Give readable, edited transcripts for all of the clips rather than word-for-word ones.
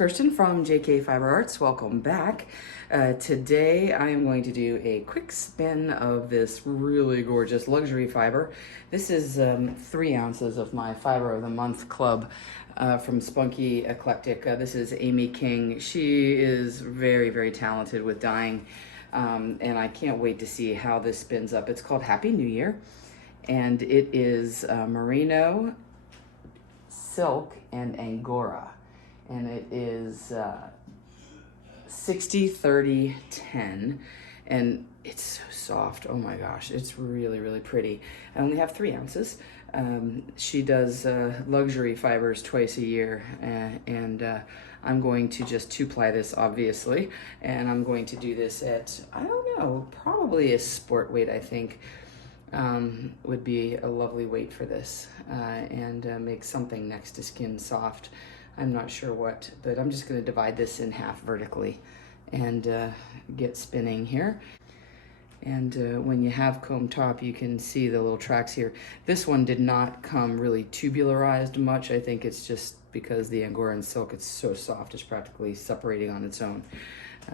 Kirsten from JK Fiber Arts. Welcome back. Today I am going to do a quick spin of this really gorgeous luxury fiber. This is 3 ounces of my Fiber of the Month Club from Spunky Eclectic. This is Amy King. She is very, very talented with dyeing, and I can't wait to see how this spins up. It's called Happy New Year, and it is merino, silk, and angora. And it is 60, 30, 10. And it's so soft. Oh my gosh, it's really, really pretty. I only have 3 ounces. She does luxury fibers twice a year. And I'm going to just 2-ply this, obviously. And I'm going to do this at, I don't know, probably a sport weight, I think. Would be a lovely weight for this. And make something next to Skin Soft. I'm not sure what, but I'm just going to divide this in half vertically and get spinning here. And when you have comb top, you can see the little tracks here. This one did not come really tubularized much. I think it's just because the Angora and silk, it's so soft, it's practically separating on its own.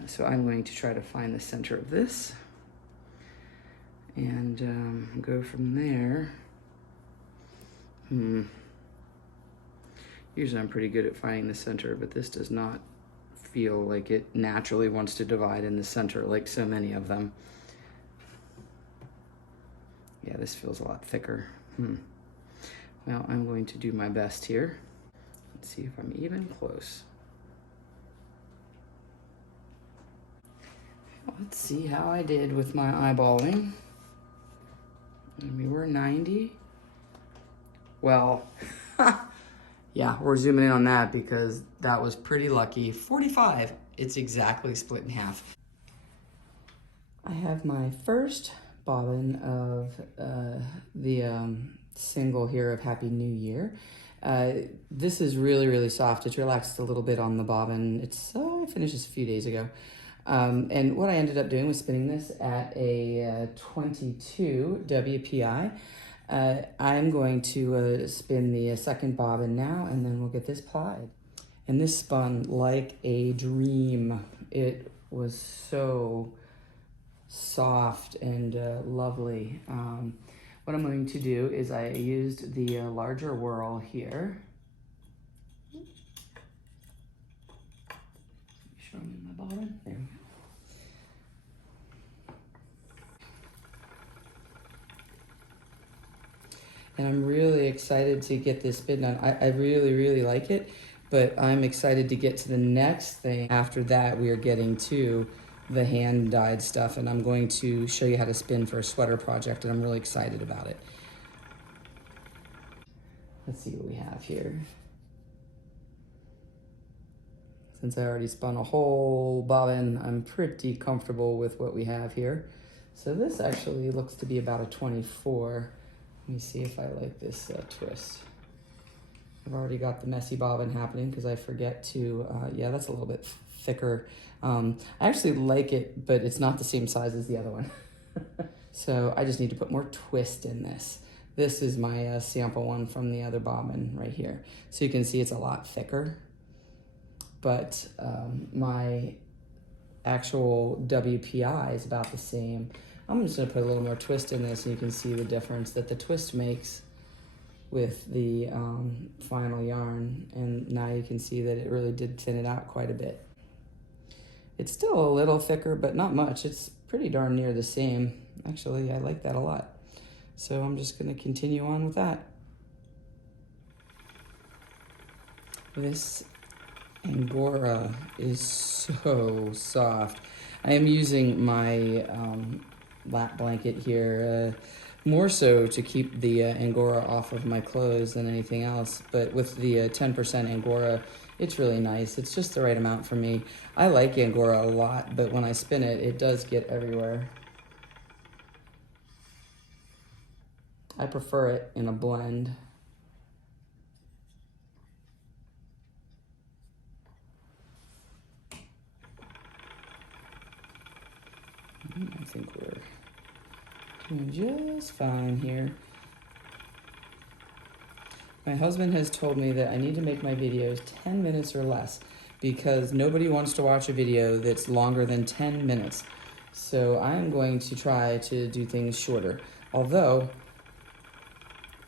So I'm going to try to find the center of this and go from there. Usually I'm pretty good at finding the center, but this does not feel like it naturally wants to divide in the center like so many of them. Yeah, this feels a lot thicker. Well, I'm going to do my best here. Let's see if I'm even close. Let's see how I did with my eyeballing. And we were 90. Well, yeah, we're zooming in on that because that was pretty lucky. 45, it's exactly split in half. I have my first bobbin of the single here of Happy New Year. This is really, really soft. It's relaxed a little bit on the bobbin. It's I finished this a few days ago. And what I ended up doing was spinning this at a 22 WPI. I'm going to spin the second bobbin now, and then we'll get this plied. And this spun like a dream. It was so soft and lovely. What I'm going to do is I used the larger whirl here. Show me my bobbin. There we go. And I'm really excited to get this spin done. I really, really like it, but I'm excited to get to the next thing. After that, we are getting to the hand-dyed stuff, and I'm going to show you how to spin for a sweater project, and I'm really excited about it. Let's see what we have here. Since I already spun a whole bobbin, I'm pretty comfortable with what we have here. So this actually looks to be about a 24. Let me see if I like this twist. I've already got the messy bobbin happening because I forget to, yeah, that's a little bit thicker. I actually like it, but it's not the same size as the other one. So I just need to put more twist in this. This is my sample one from the other bobbin right here. So you can see it's a lot thicker, but my actual WPI is about the same. I'm just gonna put a little more twist in this, and you can see the difference that the twist makes with the final yarn. And now you can see that it really did thin it out quite a bit. It's still a little thicker, but not much. It's pretty darn near the same. Actually, I like that a lot. So I'm just gonna continue on with that. This Angora is so soft. I am using my lap blanket here, more so to keep the Angora off of my clothes than anything else. But with the 10% Angora, it's really nice. It's just the right amount for me. I like Angora a lot, but when I spin it, it does get everywhere. I prefer it in a blend. I think we're doing just fine here. My husband has told me that I need to make my videos 10 minutes or less because nobody wants to watch a video that's longer than 10 minutes. So I'm going to try to do things shorter. Although,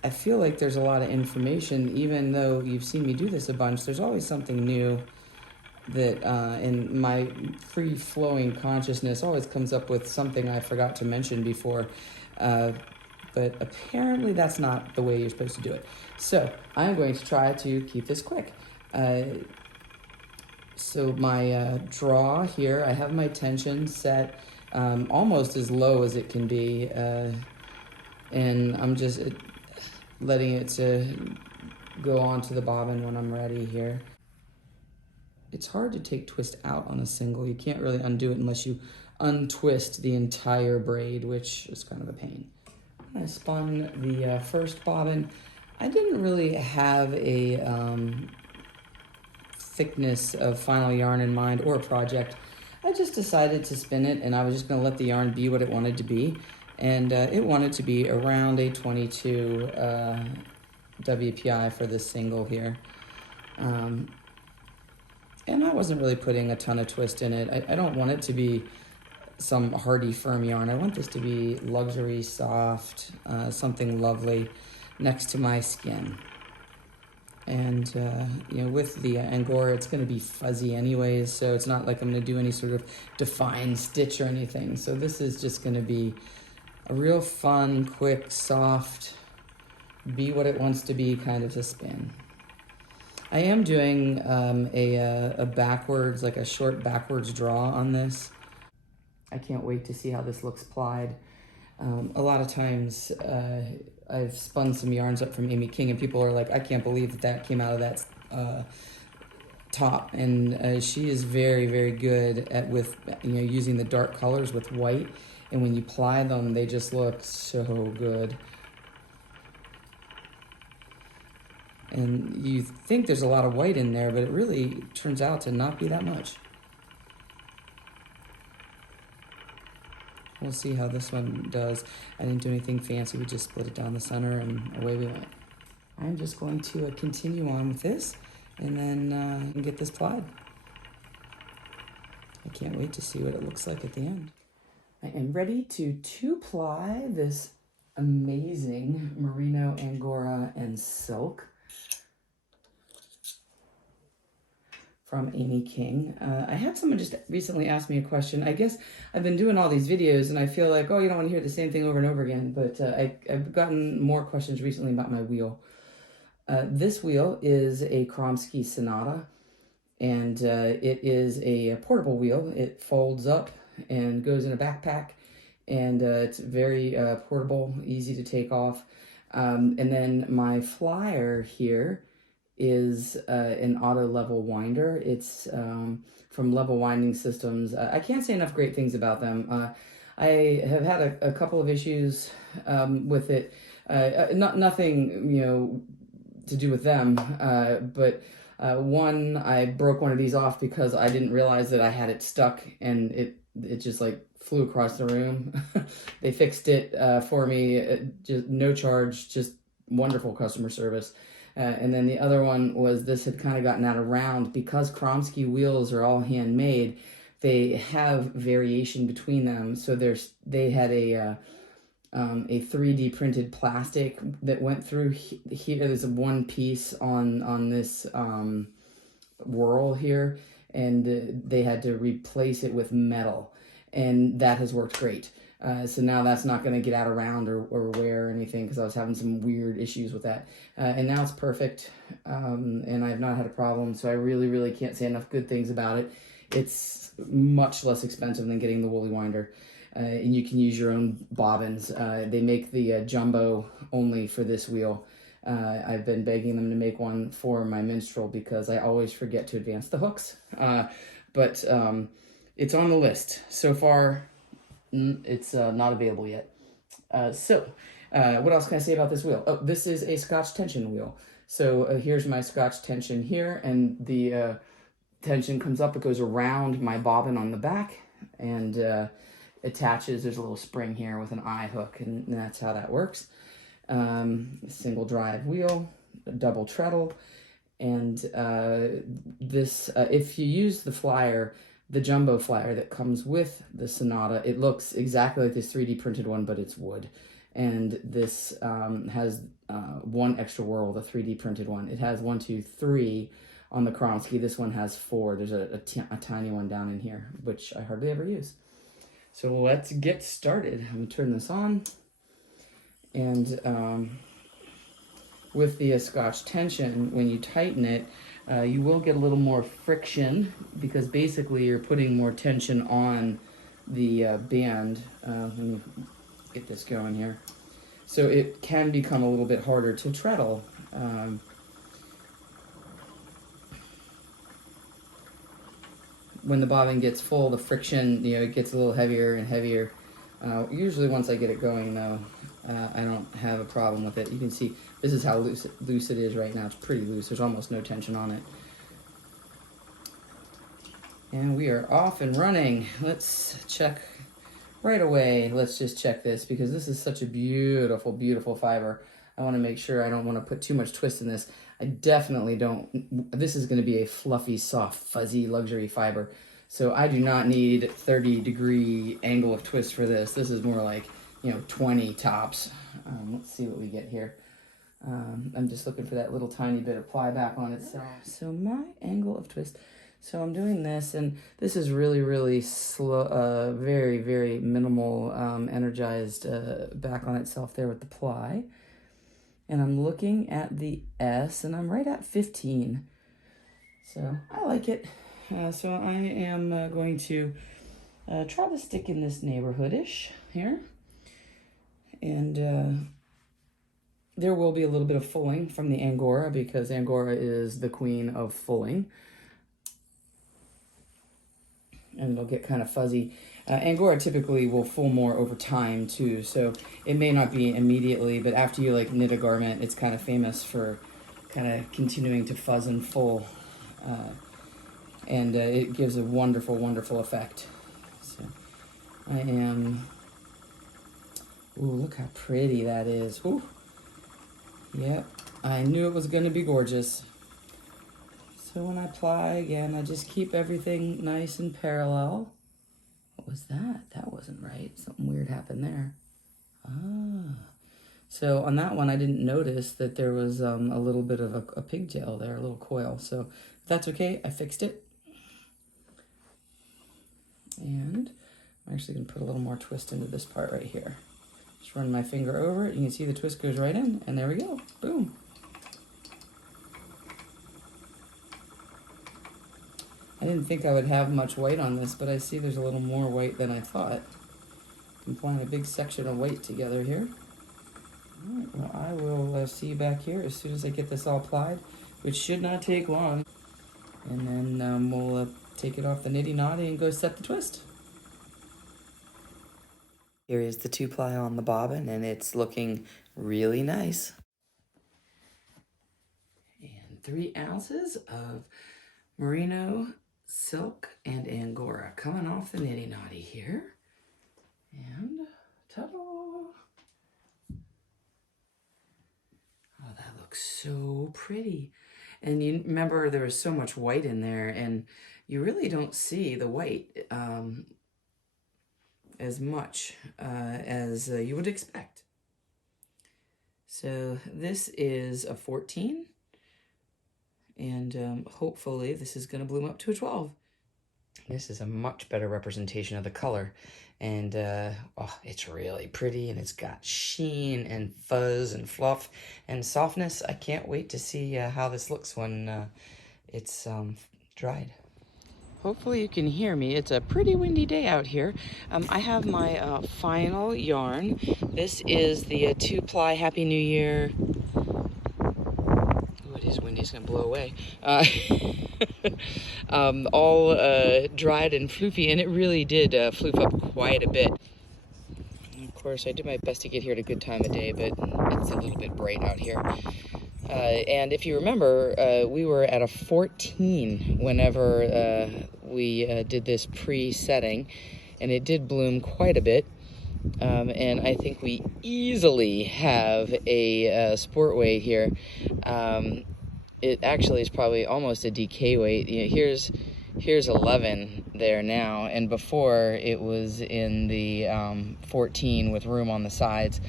I feel like there's a lot of information, even though you've seen me do this a bunch, there's always something new that in my free-flowing consciousness always comes up with something I forgot to mention before. But apparently that's not the way you're supposed to do it. So I'm going to try to keep this quick. So my draw here, I have my tension set almost as low as it can be. And I'm just letting it go onto the bobbin when I'm ready here. It's hard to take twist out on a single. You can't really undo it unless you untwist the entire braid, which is kind of a pain. I spun the first bobbin. I didn't really have a thickness of final yarn in mind or a project. I just decided to spin it, and I was just going to let the yarn be what it wanted to be. And it wanted to be around a 22 WPI for this single here. And I wasn't really putting a ton of twist in it. I don't want it to be some hardy firm yarn. I want this to be luxury, soft, something lovely next to my skin. And you know, with the Angora, it's going to be fuzzy anyways, so it's not like I'm going to do any sort of defined stitch or anything. So this is just going to be a real fun, quick, soft, be what it wants to be kind of a spin. I am doing a backwards, like a short backwards draw on this. I can't wait to see how this looks plied. A lot of times I've spun some yarns up from Amy King and people are like, I can't believe that that came out of that top. And she is very, very good at using the dark colors with white. And when you ply them, they just look so good. And you think there's a lot of white in there, but it really turns out to not be that much. We'll see how this one does. I didn't do anything fancy, we just split it down the center and away we went. I'm just going to continue on with this and then get this plied. I can't wait to see what it looks like at the end. I am ready to two-ply this amazing merino, angora, and silk from Amy King. I had someone just recently ask me a question. I guess I've been doing all these videos and I feel like, oh, you don't want to hear the same thing over and over again, but I've gotten more questions recently about my wheel. This wheel is a Kromsky Sonata, and it is a portable wheel. It folds up and goes in a backpack, and it's very portable, easy to take off. And then my flyer here is an auto level winder. It's from Level Winding Systems. I can't say enough great things about them. I have had a couple of issues with it. Nothing, to do with them, but one, I broke one of these off because I didn't realize that I had it stuck, and it just like flew across the room. They fixed it for me, just no charge, just wonderful customer service. And then the other one was this had kind of gotten out of round. Because Kromsky wheels are all handmade, they have variation between them. So they had a 3D printed plastic that went through here. There's one piece on this whirl here, and they had to replace it with metal, and that has worked great. So now that's not going to get out of round or wear or anything, because I was having some weird issues with that. And now it's perfect, and I've not had a problem, so I really, really can't say enough good things about it. It's much less expensive than getting the woolly winder. And you can use your own bobbins. They make the jumbo only for this wheel. I've been begging them to make one for my minstrel because I always forget to advance the hooks. But it's on the list. So far, it's not available yet. So what else can I say about this wheel? Oh, this is a Scotch tension wheel. So here's my Scotch tension here, and the tension comes up. It goes around my bobbin on the back, and attaches. There's a little spring here with an eye hook, and that's how that works. Single drive wheel, a double treadle, And if you use the flyer, the jumbo flyer that comes with the Sonata, it looks exactly like this 3D printed one, but it's wood. And this has one extra whirl, the 3D printed one. It has 1, 2, 3 on the Kronsky. This one has 4. There's a tiny one down in here, which I hardly ever use. So let's get started. I'm gonna turn this on. And with the Scotch tension, when you tighten it, you will get a little more friction because basically you're putting more tension on the band. Let me get this going here. So it can become a little bit harder to treadle. When the bobbin gets full, the friction, it gets a little heavier and heavier. Usually once I get it going though, I don't have a problem with it. You can see this is how loose it is right now. It's pretty loose. There's almost no tension on it. And we are off and running. Let's check right away. Let's just check this because this is such a beautiful, beautiful fiber. I want to make sure I don't want to put too much twist in this. I definitely don't. This is going to be a fluffy, soft, fuzzy luxury fiber. So I do not need 30-degree angle of twist for this. This is more like, 20 tops. Let's see what we get here. I'm just looking for that little tiny bit of ply back on it. So my angle of twist. So I'm doing this, and this is really, really slow, very, very minimal, energized back on itself there with the ply. And I'm looking at the S, and I'm right at 15. So I like it. So I am going to try to stick in this neighborhood-ish here. And there will be a little bit of fulling from the Angora because Angora is the queen of fulling. And it'll get kind of fuzzy. Angora typically will full more over time too, so it may not be immediately, but after you knit a garment, it's kind of famous for kind of continuing to fuzz and full. And it gives a wonderful, wonderful effect. So I am... Ooh, look how pretty that is. Ooh. Yep, I knew it was going to be gorgeous. So when I ply again, I just keep everything nice and parallel. What was that? That wasn't right. Something weird happened there. So on that one, I didn't notice that there was a little bit of a pigtail there, a little coil. So if that's okay, I fixed it. And I'm actually going to put a little more twist into this part right here. Just run my finger over it. You can see the twist goes right in, and there we go. Boom. I didn't think I would have much white on this, but I see there's a little more white than I thought. I'm applying a big section of white together here. All right, well, I will see you back here as soon as I get this all applied, which should not take long. And then we'll take it off the nitty-knotty and go set the twist. Here is the 2-ply on the bobbin, and it's looking really nice. And 3 ounces of merino silk and Angora coming off the nitty-knotty here. And ta-da! Oh, that looks so pretty. And you remember there was so much white in there, and you really don't see the white as much as you would expect. So this is a 14, and hopefully this is going to bloom up to a 12. This is a much better representation of the color, and it's really pretty, and it's got sheen and fuzz and fluff and softness. I can't wait to see how this looks when it's dried. Hopefully you can hear me. It's a pretty windy day out here. I have my final yarn. This is the 2-ply Happy New Year. Oh, it is windy. It's going to blow away. All dried and floofy, and it really did floof up quite a bit. And of course, I did my best to get here at a good time of day, but it's a little bit bright out here. And if you remember, we were at a 14 whenever we did this pre-setting, and it did bloom quite a bit. And I think we easily have a sport weight here. it actually is probably almost a DK weight. You know, here's 11 there now, and before it was in the 14 with room on the sides.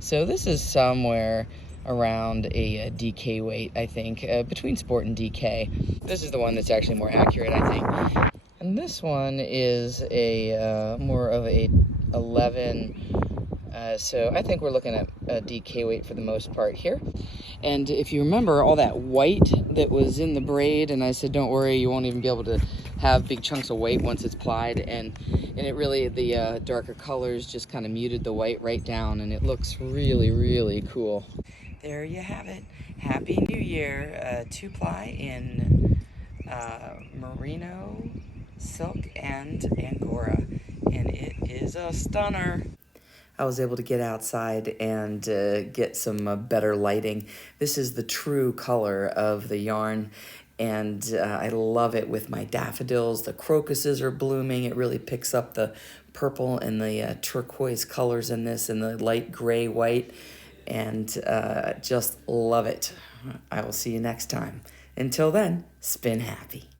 So this is somewhere around a DK weight, I think, between Sport and DK. This is the one that's actually more accurate, I think. And this one is a more of a 11. So I think we're looking at a DK weight for the most part here. And if you remember all that white that was in the braid, and I said, don't worry, you won't even be able to have big chunks of white once it's plied. And it really, the darker colors just kind of muted the white right down, and it looks really, really cool. There you have it. Happy New Year. 2-ply in merino, silk, and angora. And it is a stunner. I was able to get outside and get some better lighting. This is the true color of the yarn, and I love it with my daffodils. The crocuses are blooming. It really picks up the purple and the turquoise colors in this, and the light gray white, and just love it. I will see you next time. Until then, spin happy.